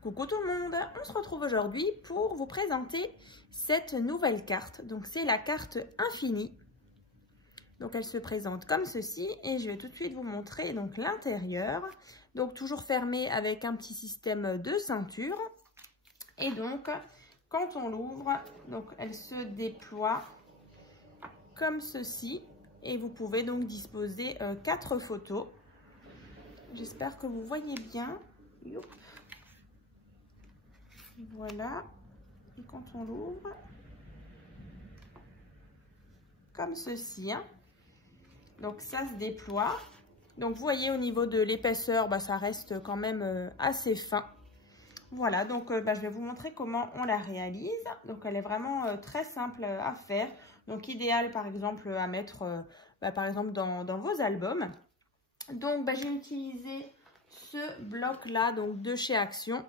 Coucou tout le monde, on se retrouve aujourd'hui pour vous présenter cette nouvelle carte. Donc c'est la carte infinie. Donc elle se présente comme ceci et je vais tout de suite vous montrer donc l'intérieur. Donc toujours fermé avec un petit système de ceinture. Et donc quand on l'ouvre, donc elle se déploie comme ceci et vous pouvez donc disposer 4 photos. J'espère que vous voyez bien. Youp. Voilà, et quand on l'ouvre, comme ceci, hein. Donc ça se déploie. Donc vous voyez au niveau de l'épaisseur, ça reste quand même assez fin. Voilà, donc je vais vous montrer comment on la réalise. Donc elle est vraiment très simple à faire. Donc idéal par exemple à mettre par exemple dans vos albums. Donc j'ai utilisé ce bloc là donc de chez Action.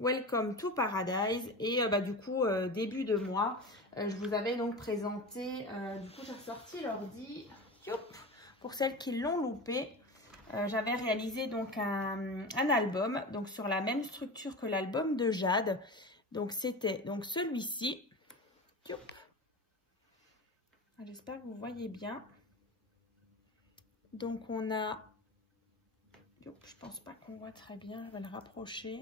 Welcome to Paradise et du coup début de mois je vous avais donc présenté du coup j'ai ressorti l'ordi pour celles qui l'ont loupé. J'avais réalisé donc un album donc sur la même structure que l'album de Jade. Donc c'était donc celui-ci. J'espère que vous voyez bien. Donc on a, je pense pas qu'on voit très bien, je vais le rapprocher.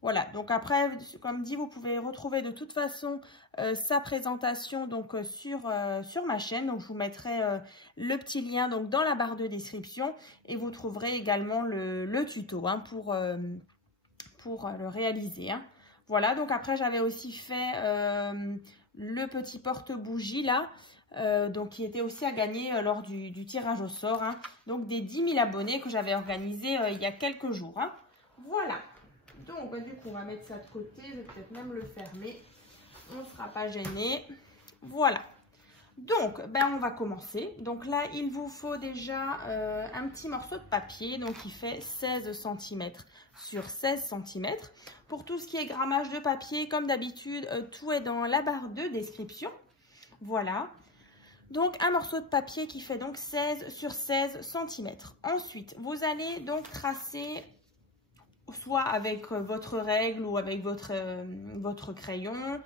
Voilà, donc après, comme dit, vous pouvez retrouver de toute façon sa présentation donc sur ma chaîne. Donc je vous mettrai le petit lien donc dans la barre de description et vous trouverez également le tuto hein, pour le réaliser. Hein. Voilà, donc après j'avais aussi fait le petit porte-bougie là. Donc qui était aussi à gagner lors du tirage au sort. Hein. Donc des 10 000 abonnés que j'avais organisé il y a quelques jours. Hein. Voilà. Donc, du coup, on va mettre ça de côté. Je vais peut-être même le fermer. On ne sera pas gêné. Voilà. Donc, on va commencer. Donc là, il vous faut déjà un petit morceau de papier. Donc, qui fait 16 cm sur 16 cm. Pour tout ce qui est grammage de papier, comme d'habitude, tout est dans la barre de description. Voilà. Donc, un morceau de papier qui fait donc 16 sur 16 cm. Ensuite, vous allez donc tracer soit avec votre règle ou avec votre crayon.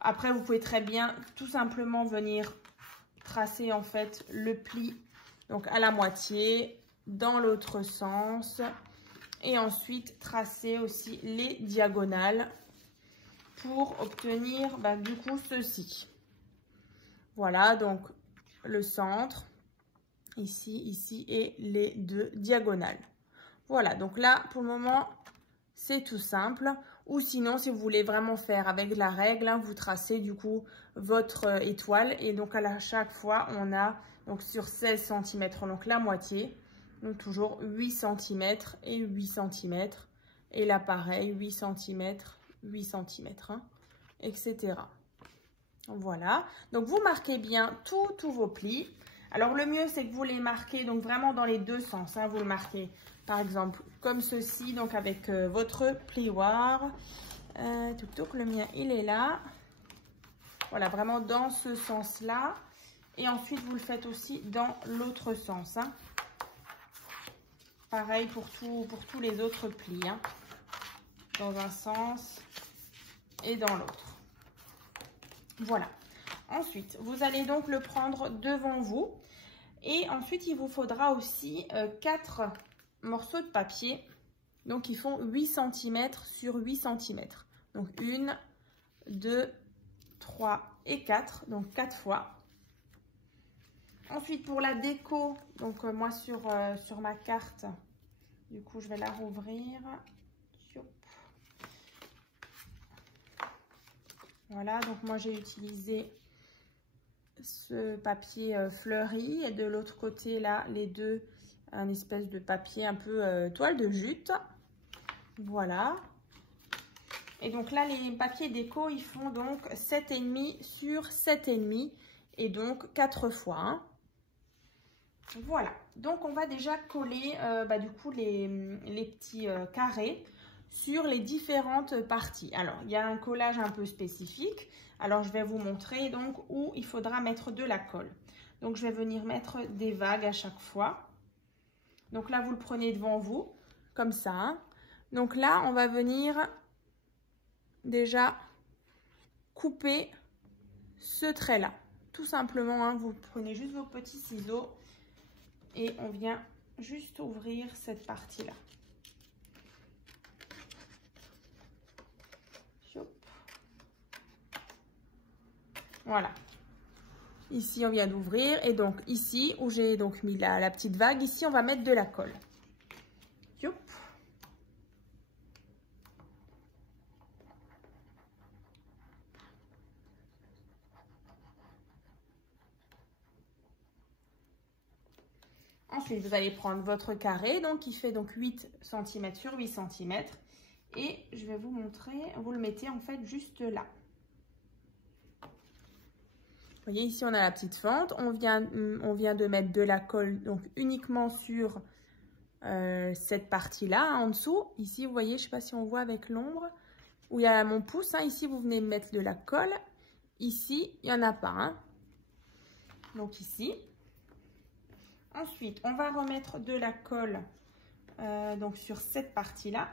Après, vous pouvez très bien tout simplement venir tracer en fait le pli donc à la moitié dans l'autre sens et ensuite tracer aussi les diagonales pour obtenir du coup ceci. Voilà donc le centre ici et les deux diagonales. Voilà, donc là pour le moment c'est tout simple. Ou sinon, si vous voulez vraiment faire avec la règle, hein, vous tracez du coup votre étoile. Et donc à chaque fois, on a donc sur 16 cm, donc la moitié. Donc toujours 8 cm et 8 cm. Et là pareil, 8 cm, 8 cm, hein, etc. Voilà. Donc vous marquez bien tous vos plis. Alors le mieux, c'est que vous les marquez donc vraiment dans les deux sens. Hein, vous le marquez par exemple comme ceci, donc avec votre plioir. Donc le mien, il est là. Voilà, vraiment dans ce sens-là. Et ensuite, vous le faites aussi dans l'autre sens. Hein. Pareil pour tous les autres plis. Hein. Dans un sens et dans l'autre. Voilà. Ensuite, vous allez donc le prendre devant vous. Et ensuite, il vous faudra aussi 4 morceaux de papier, donc ils font 8 cm sur 8 cm. Donc 1, 2, 3 et 4, donc 4 fois. Ensuite pour la déco, donc moi sur ma carte, du coup je vais la rouvrir. Voilà, donc moi j'ai utilisé ce papier fleuri et de l'autre côté là les deux un espèce de papier un peu toile de jute. Voilà. Et donc là, les papiers déco, ils font donc 7,5 sur 7,5 et donc 4 fois. Hein. Voilà. Donc on va déjà coller du coup les petits carrés sur les différentes parties. Alors, il y a un collage un peu spécifique. Alors, je vais vous montrer donc où il faudra mettre de la colle. Donc, je vais venir mettre des vagues à chaque fois. Donc là, vous le prenez devant vous, comme ça. Hein. Donc là, on va venir déjà couper ce trait-là. Tout simplement, hein, vous prenez juste vos petits ciseaux et on vient juste ouvrir cette partie-là. Voilà. Ici, on vient d'ouvrir. Et donc, ici, où j'ai donc mis la petite vague, ici, on va mettre de la colle. Youp. Ensuite, vous allez prendre votre carré, donc qui fait donc 8 cm sur 8 cm. Et je vais vous montrer, vous le mettez en fait juste là. Vous voyez, ici, on a la petite fente. On vient de mettre de la colle donc uniquement sur cette partie-là, en dessous. Ici, vous voyez, je ne sais pas si on voit avec l'ombre, où il y a mon pouce. Hein. Ici, vous venez mettre de la colle. Ici, il n'y en a pas. Hein. Donc ici. Ensuite, on va remettre de la colle donc sur cette partie-là.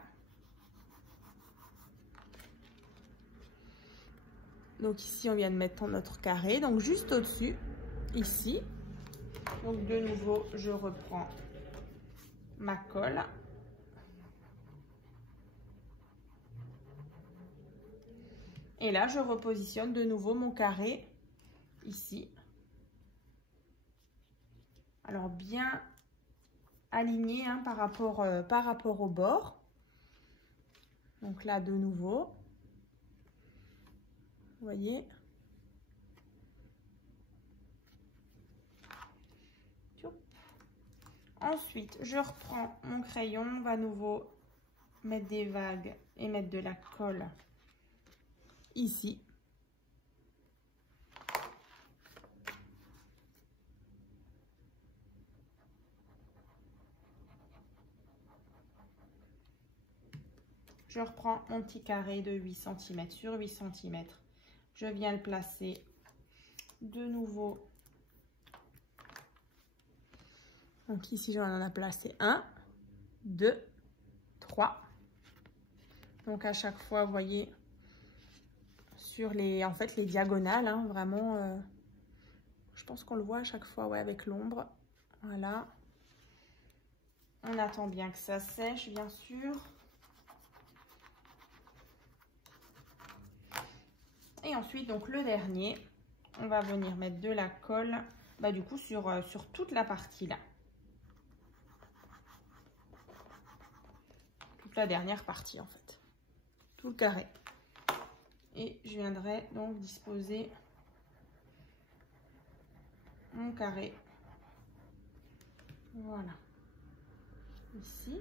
Donc ici, on vient de mettre notre carré, donc juste au-dessus, ici. Donc de nouveau, je reprends ma colle. Et là, je repositionne de nouveau mon carré ici. Alors bien aligné hein, par rapport au bord. Donc là, de nouveau. Vous voyez. Ensuite, je reprends mon crayon, on va à nouveau mettre des vagues et mettre de la colle ici. Je reprends mon petit carré de 8 cm sur 8 cm. Je viens le placer de nouveau. Donc ici, j'en ai placé 1, 2, 3. Donc à chaque fois, vous voyez, sur les diagonales, hein, vraiment, je pense qu'on le voit à chaque fois, ouais, avec l'ombre. Voilà. On attend bien que ça sèche, bien sûr. Et ensuite, donc le dernier, on va venir mettre de la colle, bah, du coup, sur toute la partie là. Toute la dernière partie, en fait. Tout le carré. Et je viendrai donc disposer mon carré. Voilà. Ici.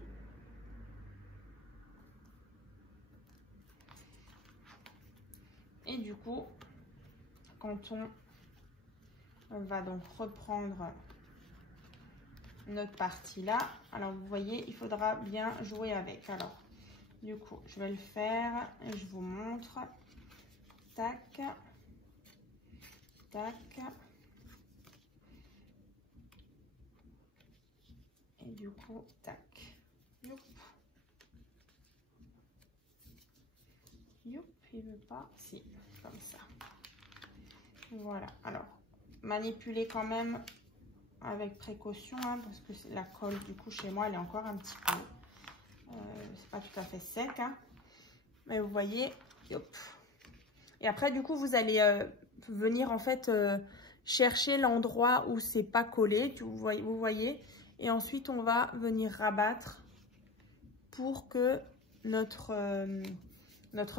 Et du coup, quand on va donc reprendre notre partie là, alors vous voyez, il faudra bien jouer avec. Alors, du coup, je vais le faire et je vous montre. Tac, tac. Et du coup, tac. Youp. Youp, il veut pas. Si, comme ça. Voilà. Alors, manipuler quand même avec précaution, hein, parce que la colle, du coup, chez moi, elle est encore un petit peu... c'est pas tout à fait sec. Hein. Mais vous voyez, hop. Et après, du coup, vous allez venir, en fait, chercher l'endroit où c'est pas collé, que vous voyez. Et ensuite, on va venir rabattre pour que notre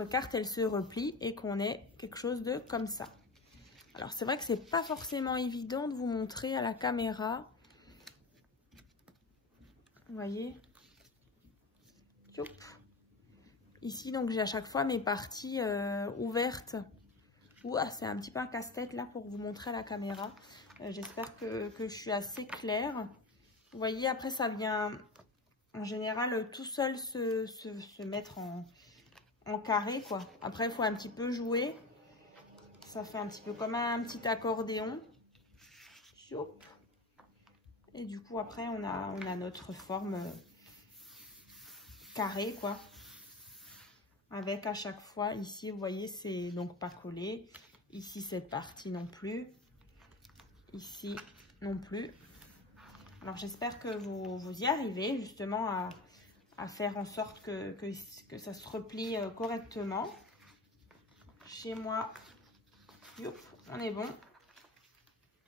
carte, elle se replie et qu'on ait quelque chose de comme ça. Alors, c'est vrai que c'est pas forcément évident de vous montrer à la caméra. Vous voyez? Youp. Ici, donc, j'ai à chaque fois mes parties ouvertes. Ouah, c'est un petit peu un casse-tête là pour vous montrer à la caméra. J'espère que je suis assez claire. Vous voyez, après, ça vient en général tout seul se mettre en carré, quoi. Après, il faut un petit peu jouer. Ça fait un petit peu comme un petit accordéon. Et du coup, après, on a notre forme carré, quoi. Avec à chaque fois, ici, vous voyez, c'est donc pas collé. Ici, cette partie non plus. Ici, non plus. Alors, j'espère que vous y arrivez, justement, à faire en sorte que ça se replie correctement. Chez moi, youp, on est bon.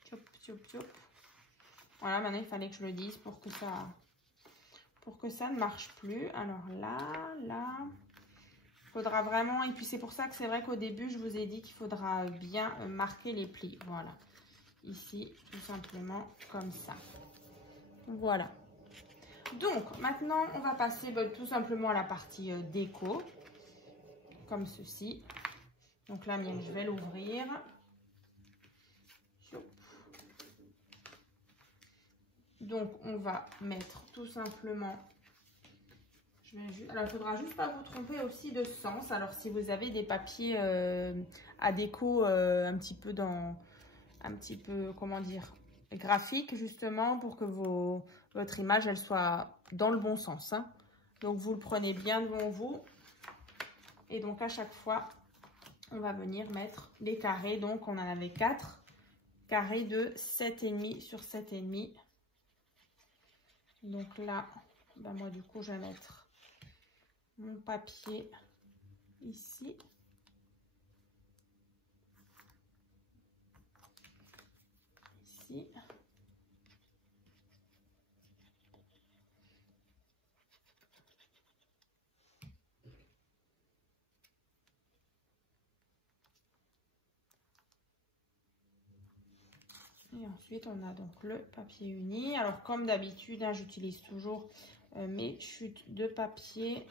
Tchoup, tchoup, tchoup. Voilà, maintenant, il fallait que je le dise pour que ça ne marche plus. Alors là, il faudra vraiment... Et puis, c'est pour ça que c'est vrai qu'au début, je vous ai dit qu'il faudra bien marquer les plis. Voilà. Ici, tout simplement comme ça. Voilà. Donc, maintenant, on va passer tout simplement à la partie déco. Comme ceci. Donc, la mienne, je vais l'ouvrir. Donc, on va mettre tout simplement... Alors, il ne faudra juste pas vous tromper aussi de sens. Alors, si vous avez des papiers à déco un petit peu, comment dire, graphique, justement, pour que votre image, elle soit dans le bon sens. Hein. Donc, vous le prenez bien devant vous. Et donc, à chaque fois, on va venir mettre les carrés. Donc, on en avait 4 carrés de 7,5 sur 7,5. Donc là, ben moi, du coup, je vais mettre mon papier ici. Ici. Et ensuite, on a donc le papier uni. Alors, comme d'habitude, hein, j'utilise toujours mes chutes de papier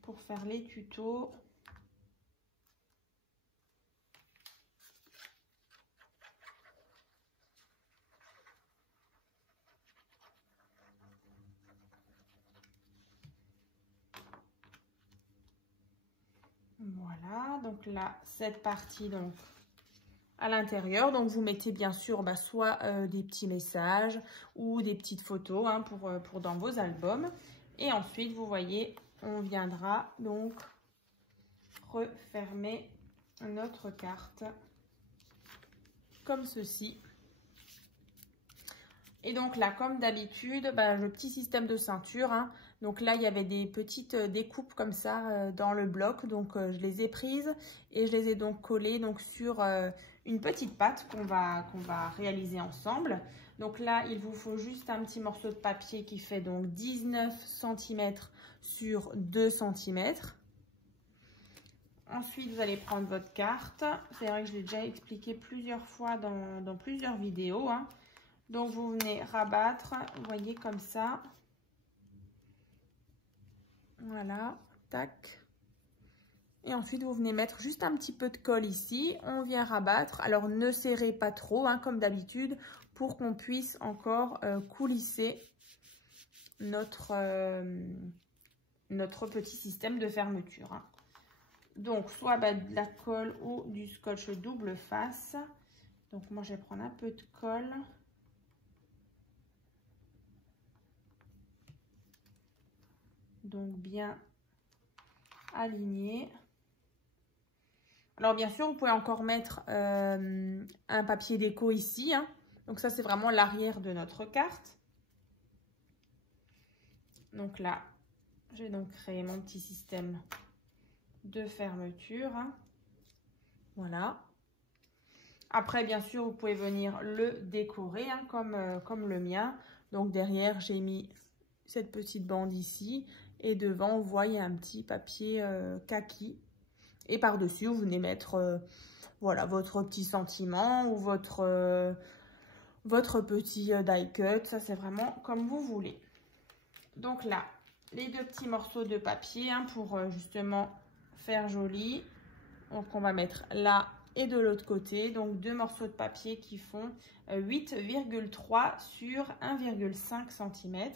pour faire les tutos. Voilà, donc là, cette partie, donc, à l'intérieur, donc vous mettez bien sûr soit des petits messages ou des petites photos hein, pour dans vos albums. Et ensuite, vous voyez, on viendra donc refermer notre carte comme ceci. Et donc là, comme d'habitude, le petit système de ceinture. Hein. Donc là, il y avait des petites découpes comme ça dans le bloc. Donc je les ai prises et je les ai donc collées donc, sur une petite pâte qu'on va réaliser ensemble. Donc là, il vous faut juste un petit morceau de papier qui fait donc 19 cm sur 2 cm. Ensuite, vous allez prendre votre carte. C'est vrai que je l'ai déjà expliqué plusieurs fois dans plusieurs vidéos. Hein. Donc, vous venez rabattre, vous voyez, comme ça. Voilà, tac. Et ensuite, vous venez mettre juste un petit peu de colle ici. On vient rabattre. Alors, ne serrez pas trop, hein, comme d'habitude, pour qu'on puisse encore coulisser notre petit système de fermeture. Hein. Donc, soit de la colle ou du scotch double face. Donc, moi, je vais prendre un peu de colle. Donc, bien aligné. Alors, bien sûr, vous pouvez encore mettre un papier déco ici. Hein. Donc, ça, c'est vraiment l'arrière de notre carte. Donc là, je vais donc créer mon petit système de fermeture. Hein. Voilà. Après, bien sûr, vous pouvez venir le décorer hein, comme le mien. Donc, derrière, j'ai mis cette petite bande ici. Et devant, vous voyez un petit papier kaki. Et par-dessus, vous venez mettre voilà, votre petit sentiment ou votre petit die cut. Ça, c'est vraiment comme vous voulez. Donc là, les deux petits morceaux de papier hein, pour justement faire joli. Donc, on va mettre là et de l'autre côté. Donc, deux morceaux de papier qui font 8,3 sur 1,5 cm.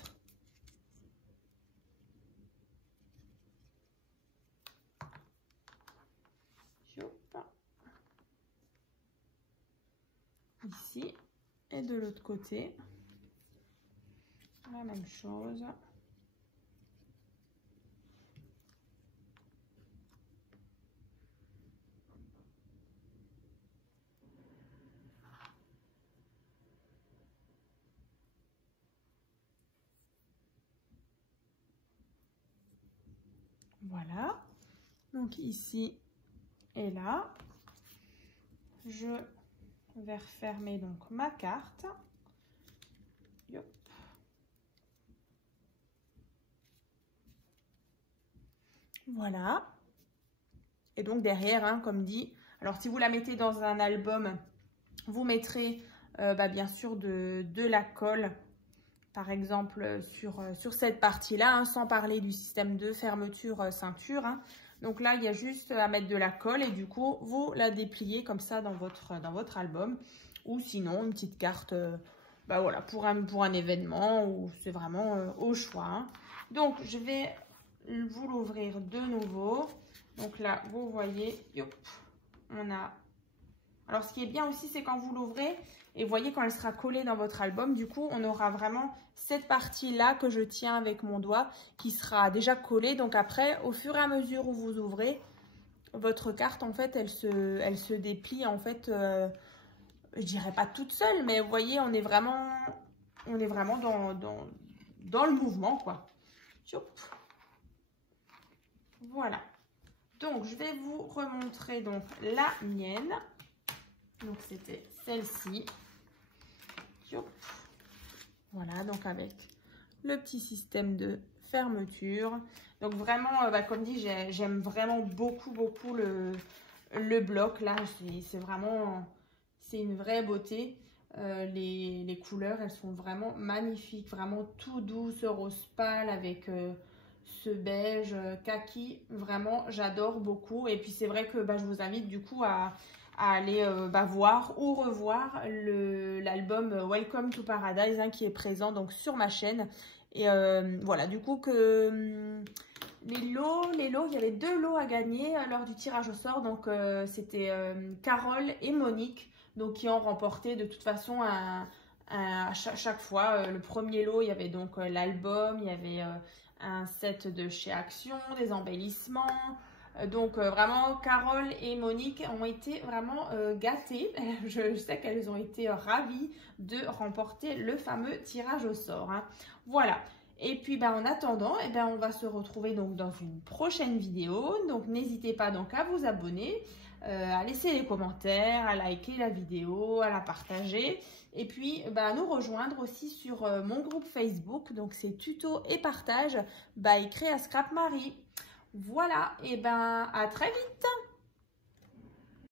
Ici et de l'autre côté la même chose. Voilà. Donc ici et là, je vais refermer donc ma carte. Yop. Voilà. Et donc derrière, hein, comme dit, alors si vous la mettez dans un album, vous mettrez bien sûr de la colle, par exemple sur cette partie-là, hein, sans parler du système de fermeture ceinture. Hein. Donc là, il y a juste à mettre de la colle et du coup, vous la dépliez comme ça dans votre album. Ou sinon, une petite carte voilà, pour un événement, ou c'est vraiment au choix. Hein. Donc, je vais vous l'ouvrir de nouveau. Donc là, vous voyez, yop, on a... Alors, ce qui est bien aussi, c'est quand vous l'ouvrez, et vous voyez quand elle sera collée dans votre album, du coup, on aura vraiment cette partie-là que je tiens avec mon doigt qui sera déjà collée. Donc après, au fur et à mesure où vous ouvrez, votre carte, en fait, elle se déplie, en fait, je dirais pas toute seule, mais vous voyez, on est vraiment dans le mouvement, quoi. Voilà. Donc, je vais vous remontrer donc la mienne. Donc, c'était celle-ci. Voilà, donc avec le petit système de fermeture. Donc, vraiment, comme dit, j'aime vraiment beaucoup le bloc. Là, c'est vraiment, c'est une vraie beauté. Les couleurs, elles sont vraiment magnifiques. Vraiment tout doux, ce rose pâle avec... ce beige kaki, vraiment j'adore beaucoup. Et puis c'est vrai que je vous invite du coup à aller voir ou revoir l'album Welcome to Paradise, hein, qui est présent donc sur ma chaîne. Et voilà, du coup que les lots, il y avait 2 lots à gagner lors du tirage au sort. Donc c'était Carole et Monique, donc qui ont remporté de toute façon à chaque fois. Le premier lot, il y avait donc l'album, il y avait un set de chez Action, des embellissements. Donc vraiment, Carole et Monique ont été vraiment gâtées. Je sais qu'elles ont été ravies de remporter le fameux tirage au sort. Hein. Voilà. Et puis en attendant, on va se retrouver donc dans une prochaine vidéo. Donc n'hésitez pas donc à vous abonner, à laisser les commentaires, à liker la vidéo, à la partager. Et puis à nous rejoindre aussi sur mon groupe Facebook. Donc c'est tuto et partage by Créa Scrap Marie. Voilà, et à très vite!